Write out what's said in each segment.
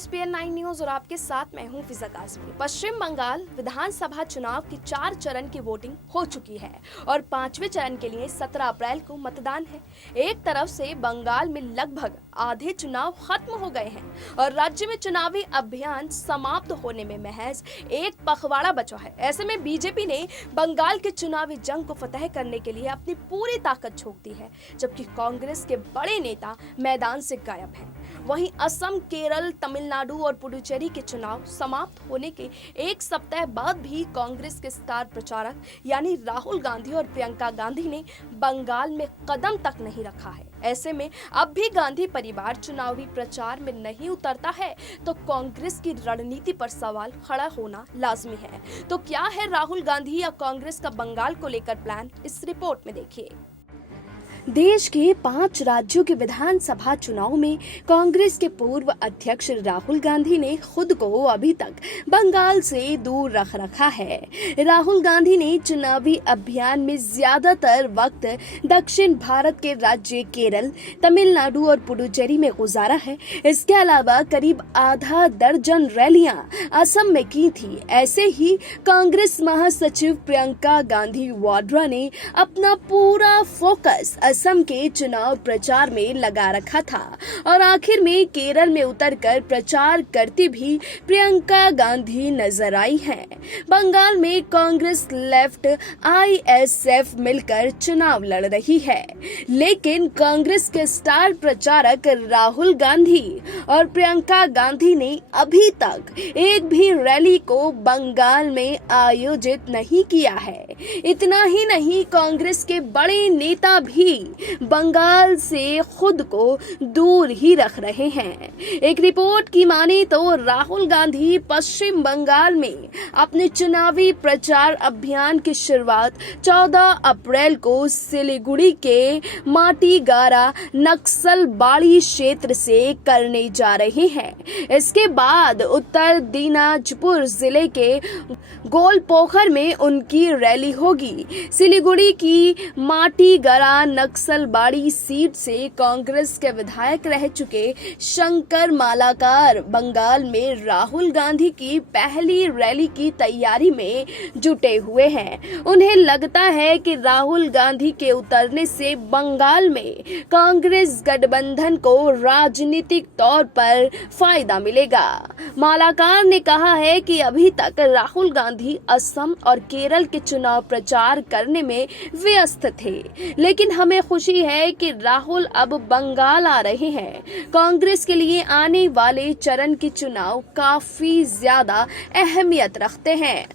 SPN9 news और आपके साथ मैं हूं फिजा काज़मी। पश्चिम बंगाल विधानसभा चुनाव की 4 चरण की वोटिंग हो चुकी है और 5वें चरण के लिए 17 अप्रैल को मतदान है। एक तरफ से बंगाल में लगभग आधे चुनाव खत्म हो गए हैं और राज्य में चुनावी अभियान समाप्त होने में महज एक पखवाड़ा बचा है। ऐसे में बीजेपी ने बंगाल के चुनावी जंग को फतह करने के लिए अपनी पूरी ताकत झोंक दी है, जबकि कांग्रेस के बड़े नेता मैदान से गायब हैं। वहीं असम, केरल, तमिलनाडु और पुडुचेरी के चुनाव समाप्त होने के एक सप्ताह बाद भी कांग्रेस के स्टार प्रचारक यानी राहुल गांधी और प्रियंका गांधी ने बंगाल में कदम तक नहीं रखा है। ऐसे में अब भी गांधी परिवार चुनावी प्रचार में नहीं उतरता है तो कांग्रेस की रणनीति पर सवाल खड़ा होना लाजमी है। तो क्या है राहुल गांधी या कांग्रेस का बंगाल को लेकर प्लान, इस रिपोर्ट में देखिए। देश के 5 राज्यों के विधानसभा चुनाव में कांग्रेस के पूर्व अध्यक्ष राहुल गांधी ने खुद को अभी तक बंगाल से दूर रख रखा है। राहुल गांधी ने चुनावी अभियान में ज्यादातर वक्त दक्षिण भारत के राज्य केरल, तमिलनाडु और पुडुचेरी में गुजारा है। इसके अलावा करीब आधा दर्जन रैलियां असम में की थी। ऐसे ही कांग्रेस महासचिव प्रियंका गांधी वाड्रा ने अपना पूरा फोकस असम के चुनाव प्रचार में लगा रखा था और आखिर में केरल में उतरकर प्रचार करती भी प्रियंका गांधी नजर आई हैं। बंगाल में कांग्रेस लेफ्ट ISF मिलकर चुनाव लड़ रही है, लेकिन कांग्रेस के स्टार प्रचारक राहुल गांधी और प्रियंका गांधी ने अभी तक एक भी रैली को बंगाल में आयोजित नहीं किया है। इतना ही नहीं, कांग्रेस के बड़े नेता भी बंगाल से खुद को दूर ही रख रहे हैं। एक रिपोर्ट की माने तो राहुल गांधी पश्चिम बंगाल में अपने चुनावी प्रचार अभियान की शुरुआत 14 अप्रैल को सिलीगुड़ी के माटीगारा नक्सलबाड़ी क्षेत्र से करने जा रहे हैं। इसके बाद उत्तर दिनाजपुर जिले के गोलपोखर में उनकी रैली होगी। सिलीगुड़ी की माटीगारा नक्सलबाड़ी सीट से कांग्रेस के विधायक रह चुके शंकर मालाकार बंगाल में राहुल गांधी की पहली रैली की तैयारी में जुटे हुए हैं। उन्हें लगता है कि राहुल गांधी के उतरने से बंगाल में कांग्रेस गठबंधन को राजनीतिक तौर पर फायदा मिलेगा। मालाकार ने कहा है कि अभी तक राहुल गांधी असम और केरल के चुनाव प्रचार करने में व्यस्त थे, लेकिन हमें खुशी है कि राहुल अब बंगाल आ रहे हैं। कांग्रेस के लिए आने वाले चरण के चुनाव काफी ज्यादा अहमियत रखते हैं।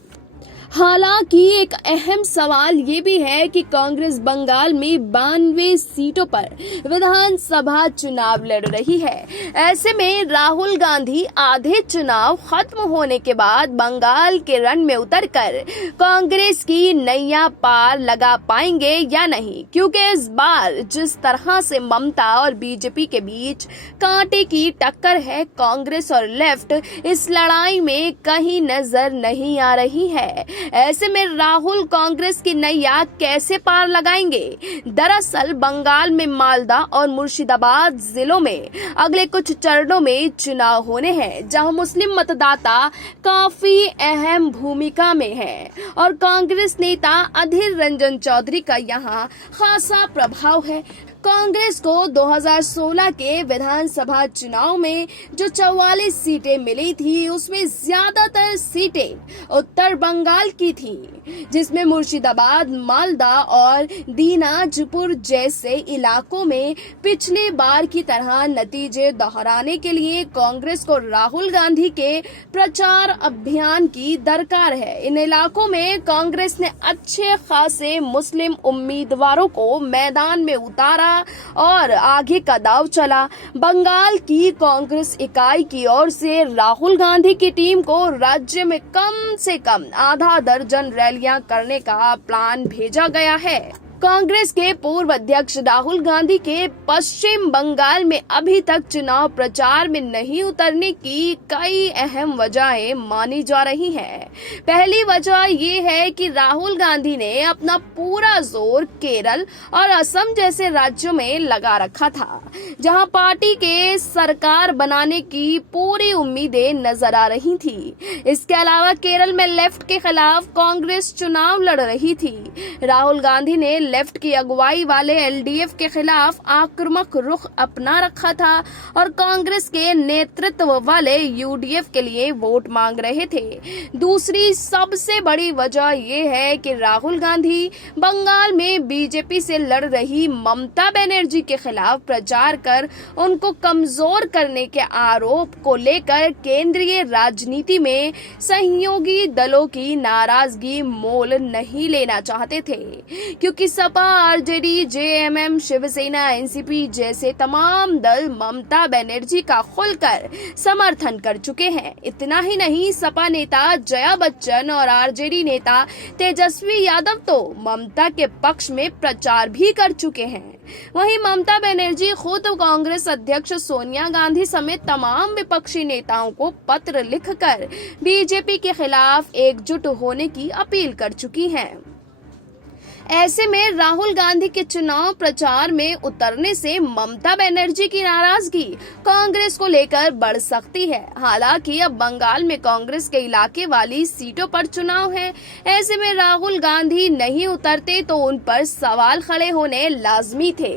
हालांकि एक अहम सवाल ये भी है कि कांग्रेस बंगाल में 92 सीटों पर विधानसभा चुनाव लड़ रही है। ऐसे में राहुल गांधी आधे चुनाव खत्म होने के बाद बंगाल के रण में उतरकर कांग्रेस की नैया पार लगा पाएंगे या नहीं, क्योंकि इस बार जिस तरह से ममता और बीजेपी के बीच कांटे की टक्कर है, कांग्रेस और लेफ्ट इस लड़ाई में कहीं नजर नहीं आ रही है। ऐसे में राहुल कांग्रेस की नैया कैसे पार लगाएंगे? दरअसल बंगाल में मालदा और मुर्शिदाबाद जिलों में अगले कुछ चरणों में चुनाव होने हैं, जहां मुस्लिम मतदाता काफी अहम भूमिका में हैं और कांग्रेस नेता अधीर रंजन चौधरी का यहां खासा प्रभाव है। कांग्रेस को 2016 के विधानसभा चुनाव में जो 44 सीटें मिली थी, उसमें ज्यादातर सीटें उत्तर बंगाल की थी, जिसमें मुर्शिदाबाद, मालदा और दीनाजपुर जैसे इलाकों में पिछले बार की तरह नतीजे दोहराने के लिए कांग्रेस को राहुल गांधी के प्रचार अभियान की दरकार है। इन इलाकों में कांग्रेस ने अच्छे खासे मुस्लिम उम्मीदवारों को मैदान में उतारा और आगे का दाव चला। बंगाल की कांग्रेस इकाई की ओर से राहुल गांधी की टीम को राज्य में कम से कम आधा दर्जन रैलियां करने का प्लान भेजा गया है। कांग्रेस के पूर्व अध्यक्ष राहुल गांधी के पश्चिम बंगाल में अभी तक चुनाव प्रचार में नहीं उतरने की कई अहम वजहें मानी जा रही हैं। पहली वजह ये है कि राहुल गांधी ने अपना पूरा जोर केरल और असम जैसे राज्यों में लगा रखा था, जहां पार्टी के सरकार बनाने की पूरी उम्मीदें नजर आ रही थी। इसके अलावा केरल में लेफ्ट के खिलाफ कांग्रेस चुनाव लड़ रही थी। राहुल गांधी ने लेफ्ट की अगुवाई वाले एलडीएफ के खिलाफ आक्रामक रुख अपना रखा था और कांग्रेस के नेतृत्व वाले यूडीएफ के लिए वोट मांग रहे थे। दूसरी सबसे बड़ी वजह यह है कि राहुल गांधी बंगाल में बीजेपी से लड़ रही ममता बनर्जी के खिलाफ प्रचार कर उनको कमजोर करने के आरोप को लेकर केंद्रीय राजनीति में सहयोगी दलों की नाराजगी मोल नहीं लेना चाहते थे, क्योंकि Sapa, RJD, JMM, Shivsena, NCP जैसे तमाम दल ममता बनर्जी का खुलकर समर्थन कर चुके हैं। इतना ही नहीं, सपा नेता जया बच्चन और आरजेडी नेता तेजस्वी यादव तो ममता के पक्ष में प्रचार भी कर चुके हैं। वहीं ममता बनर्जी खुद कांग्रेस अध्यक्ष सोनिया गांधी समेत तमाम विपक्षी नेताओं को पत्र लिखकर बीजेपी के खिलाफ एकजुट होने की अपील कर चुकी हैं। ऐसे में राहुल गांधी के चुनाव प्रचार में उतरने से ममता बनर्जी की नाराजगी कांग्रेस को लेकर बढ़ सकती है। हालांकि अब बंगाल में कांग्रेस के इलाके वाली सीटों पर चुनाव है। ऐसे में राहुल गांधी नहीं उतरते तो उन पर सवाल खड़े होने लाजमी थे।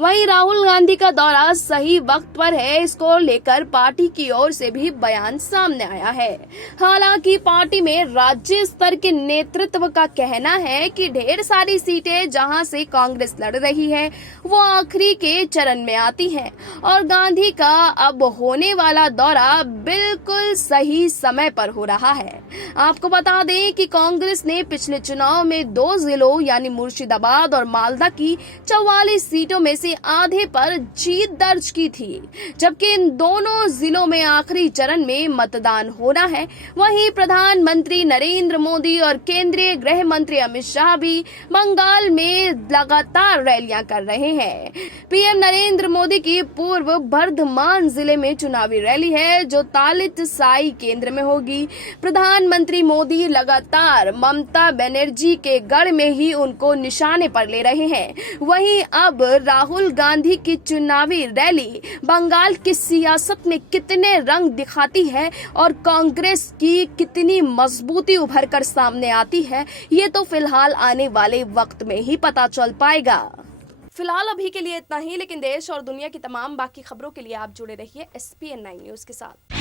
वहीं राहुल गांधी का दौरा सही वक्त पर है, इसको लेकर पार्टी की ओर से भी बयान सामने आया है। हालांकि पार्टी में राज्य स्तर के नेतृत्व का कहना है कि ढेर सारी सीटें जहां से कांग्रेस लड़ रही है वो आखिरी के चरण में आती हैं और गांधी का अब होने वाला दौरा बिल्कुल सही समय पर हो रहा है। आपको बता दें कि कांग्रेस ने पिछले चुनाव में 2 जिलों यानी मुर्शिदाबाद और मालदा की 44 सीटों में से आधे पर जीत दर्ज की थी, जबकि इन दोनों जिलों में आखिरी चरण में मतदान होना है। वहीं प्रधानमंत्री नरेंद्र मोदी और केंद्रीय गृह मंत्री अमित शाह भी बंगाल में लगातार रैलियां कर रहे हैं। पीएम नरेंद्र मोदी की पूर्व बर्धमान जिले में चुनावी रैली है, जो तालित साई केंद्र में होगी। प्रधानमंत्री मोदी लगातार ममता बनर्जी के गढ़ में ही उनको निशाने पर ले रहे हैं। वहीं अब राहुल गांधी की चुनावी रैली बंगाल की सियासत में कितने रंग दिखाती है और कांग्रेस की कितनी मजबूती उभर कर सामने आती है, ये तो फिलहाल आने वाले वक्त में ही पता चल पाएगा। फिलहाल अभी के लिए इतना ही, लेकिन देश और दुनिया की तमाम बाकी खबरों के लिए आप जुड़े रहिए SPN9 न्यूज के साथ।